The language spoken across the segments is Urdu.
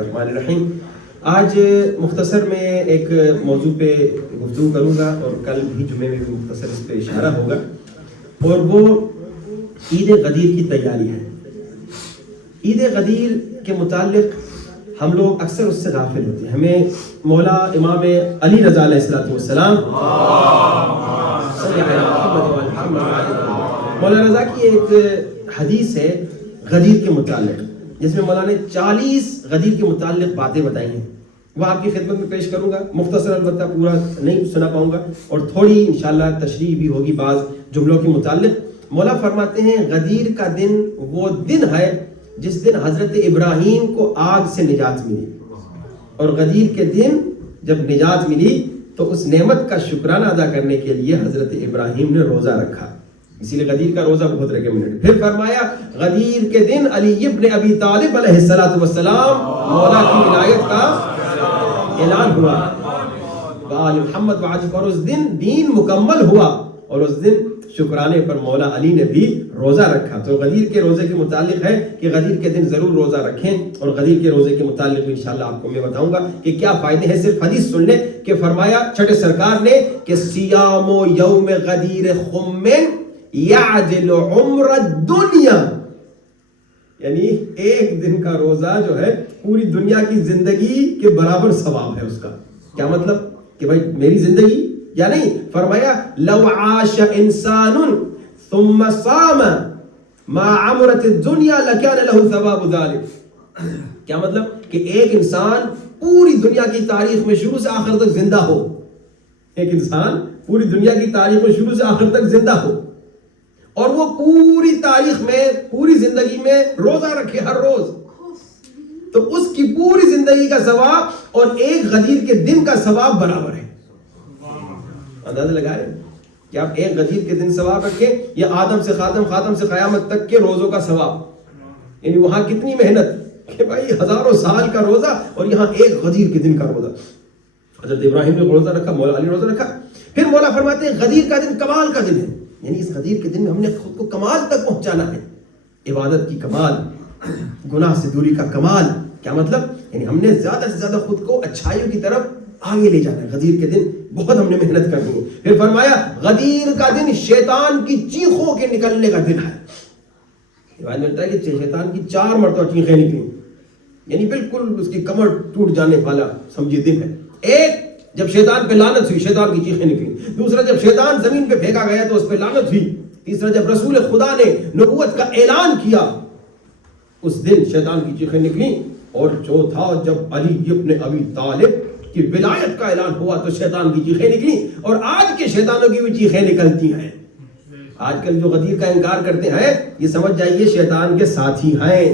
الرحمن الرحیم. آج مختصر میں ایک موضوع پہ گفتگو کروں گا اور کل بھی جمعے میں بھی مختصر اس پہ اشارہ ہوگا، اور وہ عید غدیر کی تیاری ہے. عید غدیر کے متعلق ہم لوگ اکثر اس سے غافل ہوتے ہیں. ہمیں مولا امام علی رضا علیہ السلام مولا رضا کی ایک حدیث ہے غدیر کے متعلق، جس میں مولانا نے 40 غدیر کے متعلق باتیں بتائی ہیں. وہ آپ کی خدمت میں پیش کروں گا، مختصر البتہ پورا نہیں سنا پاؤں گا، اور تھوڑی انشاءاللہ تشریح بھی ہوگی بعض جملوں کے متعلق. مولا فرماتے ہیں غدیر کا دن وہ دن ہے جس دن حضرت ابراہیم کو آگ سے نجات ملی، اور غدیر کے دن جب نجات ملی تو اس نعمت کا شکرانہ ادا کرنے کے لیے حضرت ابراہیم نے روزہ رکھا، اسی لیے غدیر کا روزہ بہت ریکمنڈڈ. پھر فرمایا غدیر کے دن علی ابن ابی طالب علیہ السلام مولا کی ولایت کا اعلان ہوا، بآل محمد وعجب، اور اس دن دین مکمل ہوا، اور اس دن شکرانے پر مولا علی نے بھی روزہ رکھا. تو غدیر کے روزے کے متعلق ہے کہ غدیر کے دن ضرور روزہ رکھیں، اور غدیر کے روزے کے متعلق بھی انشاءاللہ آپ کو میں بتاؤں گا کہ کیا فائدے ہیں. صرف حدیث سن لیں کہ فرمایا چھٹے سرکار نے کہ سیام یوم غدیر خمن یعدل عمر الدنیا، یعنی ایک دن کا روزہ جو ہے پوری دنیا کی زندگی کے برابر ثواب ہے اس کا. کیا مطلب کہ بھائی میری زندگی یا نہیں؟ فرمایا لو عاش انسان ثم صام ما عمرت الدنیا لکان له ثواب ذلك. کیا مطلب کہ ایک انسان پوری دنیا کی تاریخ میں شروع سے آخر تک زندہ ہو، ایک انسان پوری دنیا کی تاریخ میں شروع سے آخر تک زندہ ہو، اور وہ پوری تاریخ میں پوری زندگی میں روزہ رکھے ہر روز، تو اس کی پوری زندگی کا ثواب اور ایک غدیر کے دن کا ثواب برابر ہے. اندازہ لگائے کہ آپ ایک غدیر کے دن ثواب رکھیں یا آدم سے خاتم، خاتم سے قیامت تک کے روزوں کا ثواب. یعنی وہاں کتنی محنت کہ بھائی ہزاروں سال کا روزہ اور یہاں ایک غدیر کے دن کا روزہ. حضرت ابراہیم نے روزہ رکھا، مولا علی روزہ رکھا. پھر مولا فرماتے ہیں غدیر کا دن کمال کا دن ہے، یعنی اس غدیر کے دن میں ہم نے خود کو کمال تک پہنچانا ہے. عبادت کی کمال، گناہ سے دوری کا کمال. کیا مطلب؟ یعنی ہم نے زیادہ سے زیادہ خود کو اچھائیوں کی طرف آگے لے جانا ہے. غدیر کے دن بہت ہم نے محنت کرنی ہے. پھر فرمایا غدیر کا دن شیطان کی چیخوں کے نکلنے کا دن ہے. روایت میں ملتا ہے کہ شیطان کی 4 مرتبہ چیخیں نکلی، یعنی بالکل اس کی کمر ٹوٹ جانے والا سمجھے دن ہے. ایک جب شیطان پہ لعنت ہوئی، شیطان کی چیخیں نکلی. دوسرا جب شیطان زمین پہ پھینکا گیا تو اس پہ لعنت ہوئی. تیسرا جب رسول خدا نے نبوت کا اعلان کیا اس دن شیطان کی چیخیں نکلی. اور چوتھا جب علی ابن ابی طالب کی ولایت کا اعلان ہوا تو شیطان کی چیخیں نکلی. اور آج کے شیطانوں کی بھی چیخیں نکلتی ہیں. آج کل جو غدیر کا انکار کرتے ہیں یہ سمجھ جائیے شیطان کے ساتھی ہیں.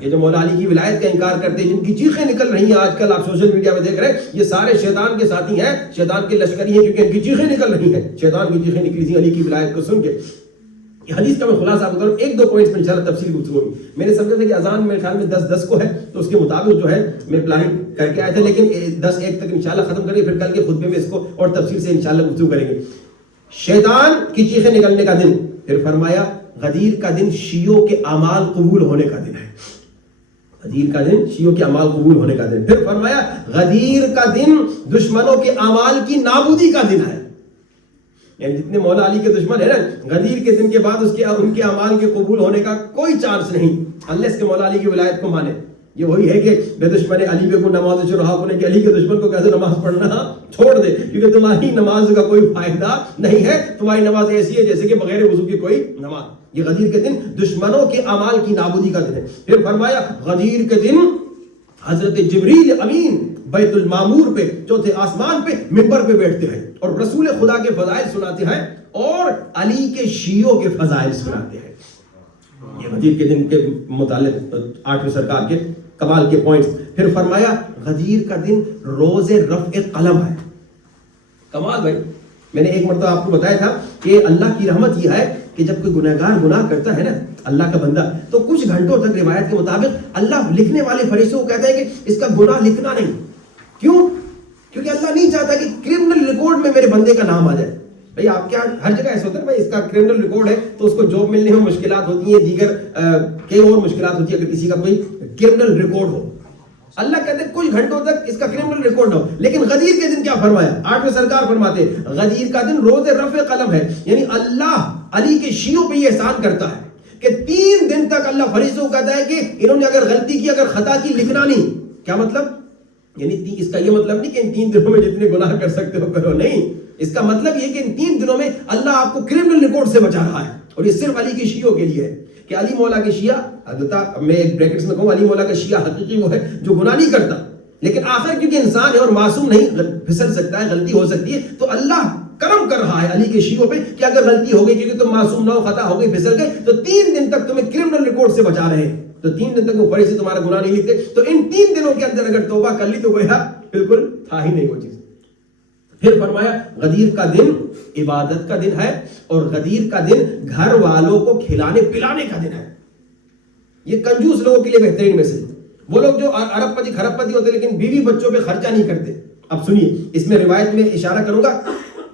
یہ جو مولا علی کی ولایت کا انکار کرتے ہیں، جن کی چیخیں نکل رہی ہیں آج کل آپ سوشل میڈیا پہ دیکھ رہے ہیں، یہ سارے شیطان کے ساتھی ہیں، شیطان کے لشکری ہیں، کیونکہ ان کی چیخیں نکل رہی ہیں. شیطان کی چیخیں نکلی تھی علی کی ولایت کو سن کے. یہ حدیث کا میں خلاصہ آپ بتاؤں، 1-2 پوائنٹس میں انشاءاللہ تفصیل گفتگو ہوگی. میں نے سمجھا تھا کہ اذان میرے خیال میں 10 کو ہے، تو اس کے مطابق جو ہے میں پلاننگ کر کے آئے تھے، لیکن 10-1 تک انشاءاللہ ختم کریں گے، پھر کل کے خطبے میں اس کو اور تفصیل سے انشاءاللہ گفتگو کریں گے. شیطان کی چیخیں نکلنے کا دن. پھر فرمایا غدیر کا دن شیعوں کے اعمال قبول ہونے کا دن ہے. غدیر کا دن شیعوں کے اعمال قبول ہونے کا دن. پھر فرمایا غدیر کا دن دشمنوں کے اعمال کی نابودی کا دن ہے. یعنی جتنے مولا علی کے دشمن ہیں نا، غدیر کے دن کے بعد ان کے اعمال کے قبول ہونے کا کوئی چانس نہیں، اللہ اس کے مولا علی کی ولایت کو مانے. یہ وہی ہے کہ بے دشمن علی بے کو نماز سے رہا ہونے کہ علی کے دشمن کو کہتے نماز پڑھنا چھوڑ دے، کیونکہ تمہاری نماز کا کوئی فائدہ نہیں ہے، تمہاری نماز ایسی ہے جیسے کہ بغیر وضو کی کوئی نماز. یہ غدیر کے دن دشمنوں کے اعمال کی نابودی کا دن ہے. پھر فرمایا غدیر کے دن حضرت جبریل امین بیت المعمور پہ، چوتھے آسمان پہ منبر پہ بیٹھتے ہیں اور رسول خدا کے فضائل سناتے ہیں اور علی کے شیعوں کے فضائل سناتے ہیں. یہ غدیر کے دن کے متعلق 8ویں سرکار کے کمال کے پوائنٹس. پھر فرمایا غدیر کا دن روز رفع قلم ہے. کمال بھائی، میں نے ایک مرتبہ آپ کو بتایا تھا کہ اللہ کی رحمت یہ ہے کہ جب کوئی گنہگار گناہ کرتا ہے نا اللہ کا بندہ، تو کچھ گھنٹوں تک روایت کے مطابق اللہ لکھنے والے فرشتوں کو کہتا ہے کہ اس کا گناہ لکھنا نہیں. کیوں؟ کیونکہ اللہ نہیں چاہتا کہ کرمنل ریکارڈ میں میرے بندے کا نام آ جائے. بھائی آپ کیا ہر جگہ ایسا ہوتا ہے بھائی اس کا کرمنل ریکارڈ ہے تو اس کو جاب ملنے میں مشکلات ہوتی ہیں، دیگر کئی اور مشکلات ہوتی ہیں اگر کسی کا کوئی کرمنل ریکارڈ ہو. اللہ کہتے ہیں کچھ گھنٹوں تک اس کا کرمنل ریکارڈ ہو. لیکن غدیر کے دن کیا فرمایا؟ 8ویں سرکار فرماتے ہیں غدیر کا دن روز رفع قلم ہے. یعنی اللہ علی کے شیعوں پہ یہ احسان کرتا ہے کہ 3 دن تک اللہ فرشتوں کو کہتا ہے کہ انہوں نے اگر غلطی کی, اگر خطا کی, لکھنا نہیں. کیا مطلب؟ یعنی اس کا یہ مطلب نہیں کہ ان 3 دنوں میں جتنے گناہ کر سکتے ہو کرو, نہیں. اس کا مطلب یہ کہ ان 3 دنوں میں اللہ آپ کو کرمنل ریکارڈ سے بچا رہا ہے. اور یہ صرف علی کے شیعوں کے لیے ہے کہ علی مولا کے شیعہ, البتہ میں ایک بریکٹس میں کہوں علی مولا کا شیعہ حقیقی وہ ہے جو گناہ نہیں کرتا, لیکن آخر کیونکہ انسان ہے اور معصوم نہیں, پھسل سکتا ہے, غلطی ہو سکتی ہے, تو اللہ کرم کر رہا ہے علی کے شیعوں پہ کہ اگر غلطی ہو گئی کیونکہ تم معصوم نہ ہو, خطا ہو گئی, پھسل گئے, تو 3 دن تک تمہیں کرمنل ریکارڈ سے بچا رہے ہیں. تو 3 دن تک وہ فرشتے تمہارا گناہ نہیں لکھتے. تو ان 3 دنوں کے اندر اگر توبہ کر لی تو گویا بالکل تھا ہی نہیں وہ چیز. پھر فرمایا غدیر کا دن عبادت کا دن ہے, اور غدیر کا دن گھر والوں کو کھلانے پلانے کا دن ہے. یہ کنجوس لوگوں کے لیے بہترین میں سے, وہ لوگ جو ارب پتی خرب پتی ہوتے لیکن بیوی بچوں پہ خرچہ نہیں کرتے. اب سنیے, اس میں روایت میں اشارہ کروں گا.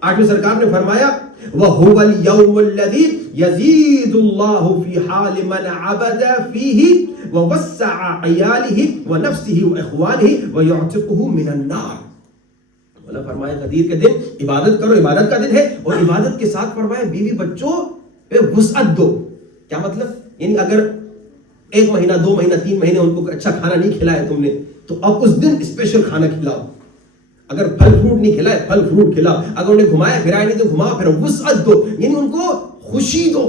8ویں سرکار نے فرمایا وَهُوَ الْيَوْمُ الَّذِي يَزِيدُ اللَّهُ فِي حَالِ مَنْ عَبَدَ فِيهِ وَوَسَّعَ عِيَالِهِ وَنَفْسِهِ وَإِخْوَانِهِ وَيُعْتِقُهُ مِنَ النَّارِ. اللہ فرمایا غدیر کے دن عبادت کرو, عبادت کا دن ہے, اور عبادت کے ساتھ فرمایا بیوی بچوں پہ وسعت دو. کیا مطلب؟ یعنی اگر 1 مہینہ 2 مہینہ 3 مہینے ان کو اچھا کھانا نہیں کھلایا تم نے, تو اب اس دن اسپیشل کھانا کھلاؤ. اگر پھل فروٹ نہیں کھلائے پھل فروٹ کھلاؤ, اگر انہیں گھمایا پھرایا نہیں تو گھماؤ پھر وسعت دو, یعنی ان کو خوشی دو.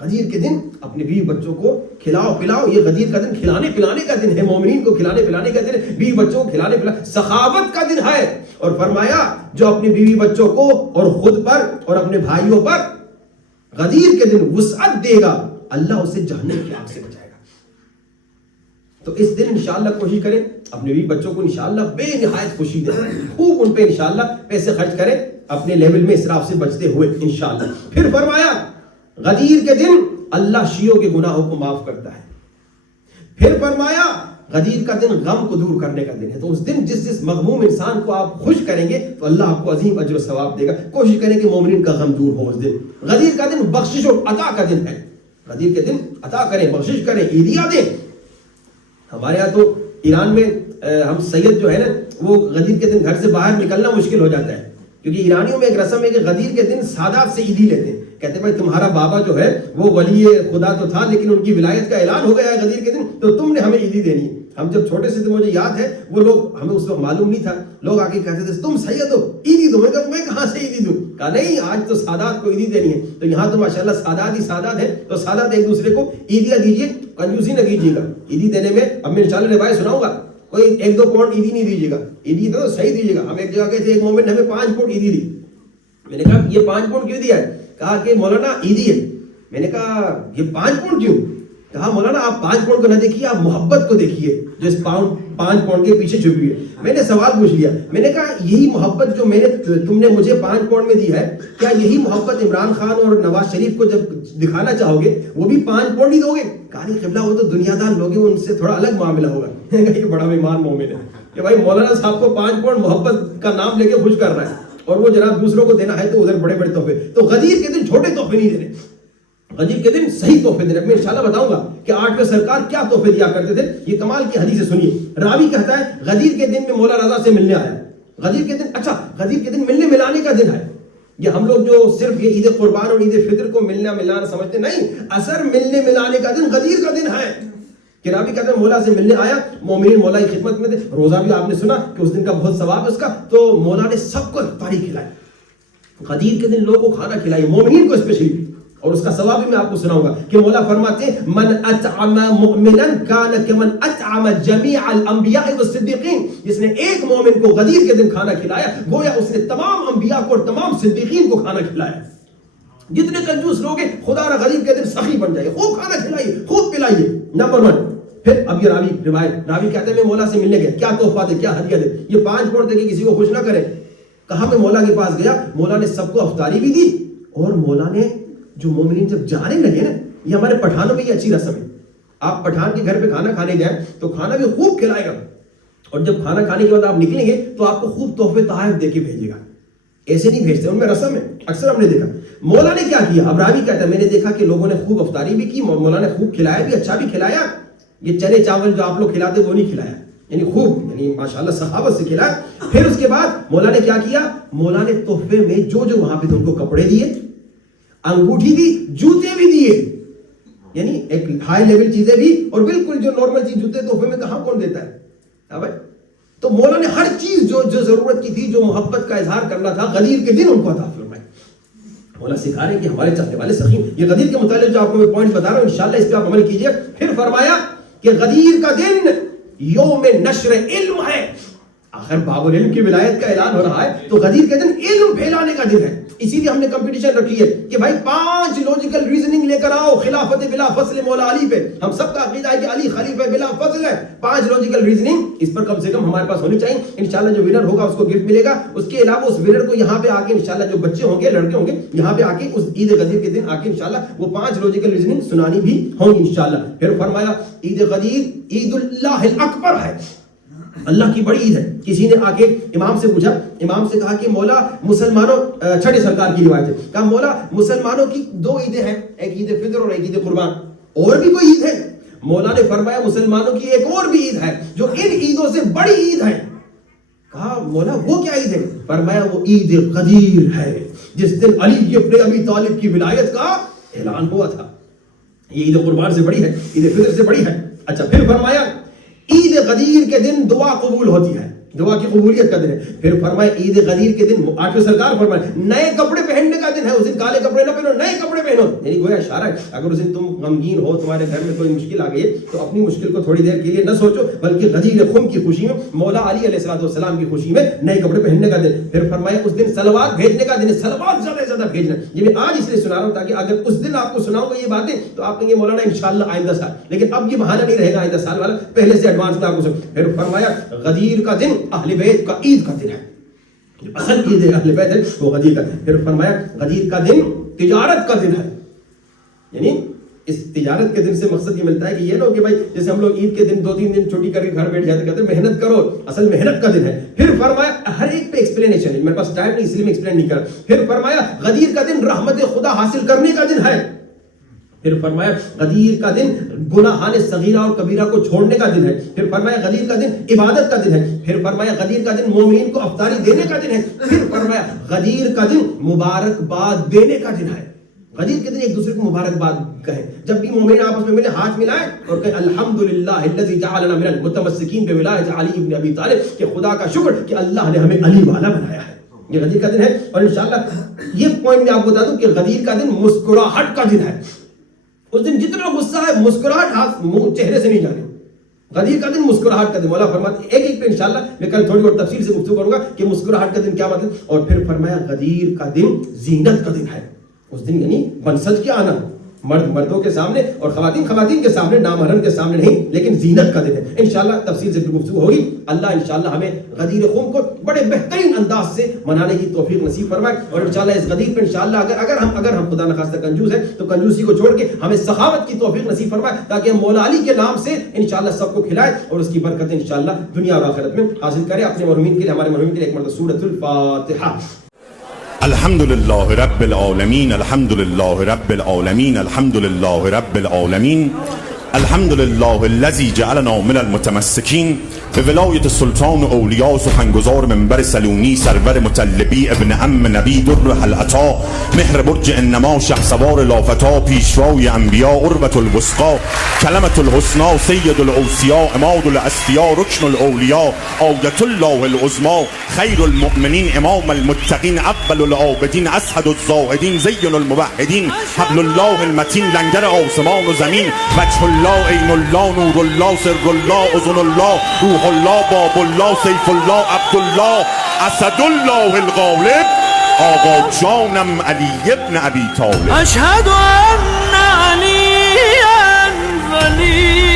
غدیر کے دن اپنے بیوی بچوں کو کھلاؤ پلاؤ. یہ غدیر کا دن کھلانے پلانے کا دن ہے, مومنین کو کھلانے پلانے کا دن ہے, بیوی بچوں کو کھلانے پلانے سخاوت کا دن ہے. اور فرمایا جو اپنے بیوی بچوں کو اور خود پر اور اپنے بھائیوں پر غدیر کے دن وسعت دے گا, اللہ اسے جہنم کی آگ سے بچائے گا. تو اس دن انشاءاللہ کوشش کریں اپنے بیوی بچوں کو انشاءاللہ بے نہایت خوشی دیں, خوب ان پہ انشاءاللہ پیسے خرچ کریں اپنے لیول میں اسراف سے بچتے ہوئے انشاءاللہ. پھر فرمایا غدیر کے دن اللہ شیعوں کے گناہوں کو معاف کرتا ہے. پھر فرمایا غدیر کا دن غم کو دور کرنے کا دن ہے. تو اس دن جس مغموم انسان کو آپ خوش کریں گے تو اللہ آپ کو عظیم اجر و ثواب دے گا. کوشش کریں کہ مومنین کا غم دور ہو اس دن. غدیر کا دن بخشش و عطا کا دن ہے. غدیر کے دن عطا کریں, بخشش کریں, عیدیاں دیں. ہمارے ہاں تو ایران میں ہم سید جو ہے نا وہ غدیر کے دن گھر سے باہر نکلنا مشکل ہو جاتا ہے, کیونکہ ایرانیوں میں ایک رسم ہے کہ غدیر کے دن سادات سے عیدی لیتے ہیں. کہتے ہیں بھائی تمہارا بابا جو ہے وہ ولی خدا تو تھا لیکن ان کی ولایت کا اعلان ہو گیا ہے غدیر کے دن, تو تم نے ہمیں عیدی دینی ہے. ہم جب چھوٹے سے تھے مجھے یاد ہے وہ لوگ, ہمیں اس وقت معلوم نہیں تھا, لوگ آ کے کہتے تھے تم سید ہو عیدی دو. میں کہاں سے عیدی دوں؟ کہا نہیں آج تو سادات کو عیدی دینی ہے. تو یہاں تو ماشاءاللہ سادات ہی سادات ہیں, تو سادات ایک دوسرے کو عیدیاں دیجیے, کنجوسی نہ کیجیے گا. عیدی دینے میں اب میں انشاءاللہ روایت سناؤں گا, کوئی 1-2 پاؤنڈ عیدی نہیں دیجیے گا, عیدی تو صحیح دیجیے گا. ہم ایک جگہ گئے تھے, ایک مومن نے ہمیں 5 پاؤنڈ عیدی دی. میں نے کہا یہ 5 پاؤنڈ کیوں دیا ہے؟ کہا کہ مولانا عیدی ہے. میں نے کہا یہ 5 پاؤنڈ کیوں؟ کہا مولانا آپ 5 پاؤنڈ کو نہ دیکھیے, آپ محبت کو دیکھیے جو اس 5 پاؤنڈ کے پیچھے چھپی ہے. میں نے سوال پوچھ لیا, میں نے کہا یہی محبت جو تم نے مجھے 5 پاؤنڈ میں دی ہے, کیا یہی محبت عمران خان اور نواز شریف کو جب دکھانا چاہو گے وہ بھی 5 پاؤنڈ ہی دو گے؟ کہا نہیں قبلہ وہ تو دنیا دار لوگ ہیں, ان سے تھوڑا الگ معاملہ ہوگا. یہ بڑا بیمان مومن ہے کہ بھائی مولانا صاحب کو 5 پاؤنڈ محبت کا نام لے کے خوش کر رہا ہے, اور وہ جناب دوسروں کو دینا ہے تو ادھر بڑے بڑے تحفے. تو غدیر کے دن چھوٹے تحفے نہیں دینے, غدیر کے دن صحیح تحفے دینے. میں انشاءاللہ بتاؤں گا کہ 8ویں سرکار کیا تحفے دیا کرتے تھے. یہ کمال کی حدیث سنیے. راوی کہتا ہے غدیر کے دن میں مولا رضا سے ملنے آیا. غدیر کے دن, اچھا غدیر کے دن ملنے ملانے کا دن ہے. یہ ہم لوگ جو صرف یہ عید قربان اور عید فطر کو ملنا ملانا سمجھتے, نہیں, اثر ملنے ملانے کا دن غدیر کا دن ہے. کہ راوی کہتے ہیں مولا سے ملنے آیا, مومنین مولا کی خدمت میں تھے. روزہ بھی آپ نے سنا کہ اس دن کا بہت ثواب ہے اس کا, تو مولا نے سب کو افطاری کھلائی. غدیر کے دن لوگوں کو کھانا کھلائی, مومنین کو اسپیشلی, اور اس کا ثواب بھی میں آپ کو سناؤں گا کہ مولا فرماتے ہیں من اطعم مؤمنا کان کمن اطعم جميع الانبیاء والصدیقین. جس نے ایک مومن کو غدیر کے دن کھانا کھلایا گویا اس نے تمام انبیاء کو اور تمام صدیقین کو کھانا کھلایا. جتنے کنجوس لوگ ہیں خدا را غدیر کے دن سخی بن جائے, خوب کھانا کھلائیے, خوب پلائیے. نمبر 1. پھر اب یہ روایت, راوی کہتے ہیں میں مولا سے ملنے گیا, کیا تحفہ دے, کیا ہدیہ دے. یہ 5 پاؤنڈ دے کے کسی کو خوش نہ کرے. کہا میں مولا کے پاس گیا, مولا نے سب کو افطاری بھی دی, اور مولا نے جو مومنین جب جانے لگے نا, یہ ہمارے پٹھانوں میں یہ اچھی رسم ہے, آپ پٹھان کے گھر پہ کھانا کھانے جائیں تو کھانا بھی خوب کھلائے گا, اور جب کھانا کھانے کے بعد آپ نکلیں گے تو آپ کو خوب تحفے تحائف دے کے بھیجے گا. ایسے نہیں بھیجتے, ان میں رسم ہے, اکثر ہم نے دیکھا. مولا نے کیا کیا, اب راوی کہتا ہے میں نے دیکھا کہ لوگوں نے خوب افطاری بھی کی, مولا نے خوب کھلایا بھی, اچھا بھی کھلایا. یہ چنے چاول جو آپ لوگ کھلاتے وہ نہیں کھلایا, یعنی خوب, یعنی ماشاءاللہ سخاوت سے کھلایا. پھر اس کے بعد مولا نے کیا کیا, مولا نے تحفے میں جو جو وہاں پہ تھے ان کو کپڑے دیے, انگوٹھی دی, جوتے بھی دیے, یعنی ایک ہائی لیول چیزیں بھی, اور بالکل جو نارمل چیز جوتے تحفے میں کہاں کون دیتا ہے. تو مولا نے ہر چیز جو ضرورت کی تھی, جو محبت کا اظہار کرنا تھا, غدیر کے دن ان کو عطا فرمائے. مولا سکھا رہے ہیں کہ ہمارے چاہنے والے سخی, یہ غدیر کے متعلق جو آپ کو میں پوائنٹ بتا رہا ہوں انشاءاللہ اس پہ آپ عمل کیجئے. پھر فرمایا کہ غدیر کا دن یوم نشر علم ہے. آخر باب العلم کی ولایت کا اعلان ہو رہا ہے, تو غدیر کے دن علم پھیلانے کا دن ہے. اسی لیے ہم نے کمپٹیشن رکھی ہے کہ بھائی 5 لاجیکل ریزننگ لے کر آؤ خلافت بلا فصل مولا علی پہ. ہم سب کا عقیدہ ہے کہ علی خلیفہ بلا فصل ہے. 5 لاجیکل ریزننگ اس پر کم سے کم ہمارے پاس ہونی چاہیے. انشاءاللہ جو ونر ہوگا اس کو گفٹ ملے گا. اس کے علاوہ اس ونر کو یہاں پہ آ کے انشاءاللہ جو بچے ہوں گے, لڑکے ہوں گے, یہاں پہ آ کے اس عید غدیر کے دن آ کے انشاءاللہ وہ 5 لاجیکل ریزننگ سنانی بھی ہوں گی انشاءاللہ. پھر فرمایا عید غدیر عید اللہ الاکبر ہے, اللہ کی بڑی عید ہے. کسی نے آ کے امام سے پوچھا, امام سے کہا کہ مولا مسلمانوں, چھٹے سرکار کی روایت ہے, کہا مولا مسلمانوں کی 2 عیدیں ہیں, ایک عید فطر اور ایک عید قربان, اور بھی کوئی عید ہے؟ مولا نے فرمایا مسلمانوں کی ایک اور بھی عید ہے جو ان عیدوں سے بڑی عید ہے. کہا مولا وہ کیا عید ہے؟ فرمایا وہ عید غدیر ہے, جس دن علی ابن ابی طالب کی ولایت کا اعلان ہوا تھا. یہ عید قربان سے بڑی ہے, عید فطر سے بڑی ہے. اچھا پھر فرمایا عید غدیر کے دن دعا قبول ہوتی ہے, دعا کی قبولیت کا دن ہے. پھر فرمایا عید غدیر کے دن آٹھویں سرکار فرمایا نئے کپڑے پہننے کا دن ہے. اس دن کالے کپڑے نہ پہنو, نئے کپڑے پہنو. یعنی گویا اشارہ ہے اگر اس دن تم غمگین ہو, تمہارے گھر میں کوئی مشکل آ گئی ہے, تو اپنی مشکل کو تھوڑی دیر کے لیے نہ سوچو, بلکہ غدیر خم کی خوشی میں, مولا علی علیہ السلام کی خوشی میں نئے کپڑے پہننے کا دن. پھر فرمایا اس دن صلوات بھیجنے کا دن ہے, صلوات زیادہ سے زیادہ بھیجنا. یہ میں آج اس لیے سنا رہا ہوں تاکہ اگر اس دن آپ کو سناؤں گا یہ باتیں تو آپ کہیں گے مولانا انشاءاللہ آئندہ سال, لیکن اب یہ بہانہ نہیں رہے گا آئندہ سال والا, پہلے سے ایڈوانس میں آپ کو سن. پھر فرمایا غدیر کا دن اہل بیت کا عید کا دن ہے, اصل عید اہل بیت ہے وہ غدیر کا. پھر فرمایا غدیر کا دن تجارت کا دن ہے. یعنی اس تجارت کے دن سے مقصد یہ ملتا ہے کہ یہ نہ ہو کہ بھائی جیسے ہم لوگ عید کے دن 2-3 دن چھٹی کر کے گھر بیٹھ جاتے, کہتے ہیں محنت کرو, اصل محنت کا دن ہے. پھر فرمایا ہر ایک پہ ایکسپلینیشن ہے, میرے پاس ٹائم نہیں اس لیے میں ایکسپلین نہیں کر رہا. پھر فرمایا غدیر کا دن رحمت خدا حاصل کرنے کا دن ہے. پھر فرمایا غدیر کا دن گناہان صغیرہ اور کبیرہ کو چھوڑنے کا دن ہے. پھر فرمایا غدیر کا دن عبادت کا دن ہے. پھر فرمایا غدیر کا دن مومنین کو افطاری دینے کا دن ہے. پھر فرمایا غدیر کا دن مبارکباد دینے کا دن ہے. غدیر کے دن ایک دوسرے کو مبارکباد کہیں, جب بھی مومن آپس میں ملے ہاتھ ملائیں اور کہیں الحمدللہ الذی جعلنا من المتمسکین بولایت علی ابن ابی طالب, کہ خدا کا شکر کہ اللہ نے ہمیں علی والا بنایا ہے. یہ غدیر کا دن ہے. اور انشاءاللہ یہ پوائنٹ میں آپ کو بتا دوں کہ غدیر کا دن مسکراہٹ کا دن ہے. اس دن جتنا غصہ ہے مسکراہٹ ہاتھ منہ چہرے سے نہیں جانے. غدیر کا دن مسکراہٹ کا دن. مولا فرماتے ہیں ایک ایک پہ انشاءاللہ میں کل تھوڑی اور تفصیل سے گفتگو کروں گا کہ مسکراہٹ کا دن کیا مطلب. اور پھر فرمایا غدیر کا دن زینت کا دن ہے. اس دن یعنی بنسج کے آنا, مرد مردوں کے سامنے اور خواتین خواتین کے سامنے, نامحرم کے سامنے نہیں, لیکن زینت کا دن ہے. انشاءاللہ تفصیل سے گفتگو ہوگی. اللہ انشاءاللہ ہمیں غدیر خم کو بڑے بہترین انداز سے منانے کی توفیق نصیب فرمائے. اور انشاءاللہ اس غدیر پہ انشاءاللہ اگر ہم خدا نخواستہ کنجوس ہیں تو کنجوسی کو چھوڑ کے ہمیں سخاوت کی توفیق نصیب فرمائے, تاکہ ہم مولا علی کے نام سے انشاءاللہ سب کو کھلائے اور اس کی برکتیں انشاءاللہ دنیا اور آخرت میں حاصل کرے. اپنے مرحومین کے لیے, ہمارے مرحومین کے لیے ایک مرتبہ سورۃ الفاتحہ. الحمد لله رب العالمين الحمد لله رب العالمين الحمد لله رب العالمين الحمد لله الذي جعلنا من المتمسكين بولایت سلطان اولیاء سخنگزار منبر سلونی سرور مطلبی ابن عم نبی در العطا مهر برج انما شهسوار لافتا پیشوای انبیاء عروة الوثقا کلمة الحسنى سید الاوصیاء عماد الاصفیاء رکن الاولیاء آیة الله العظمی خیر المؤمنین امام المتقین اول العابدین اسعد الزاهدین زین الموحدین حبل الله المتین لنگر آسمان و زمین وجه الله عین الله نور الله سر الله اذن الله روح الله باب الله سیف الله عبدالله اسد الله الغالب آقا جانم علی ابن ابی طالب. اشهد ان علی ولی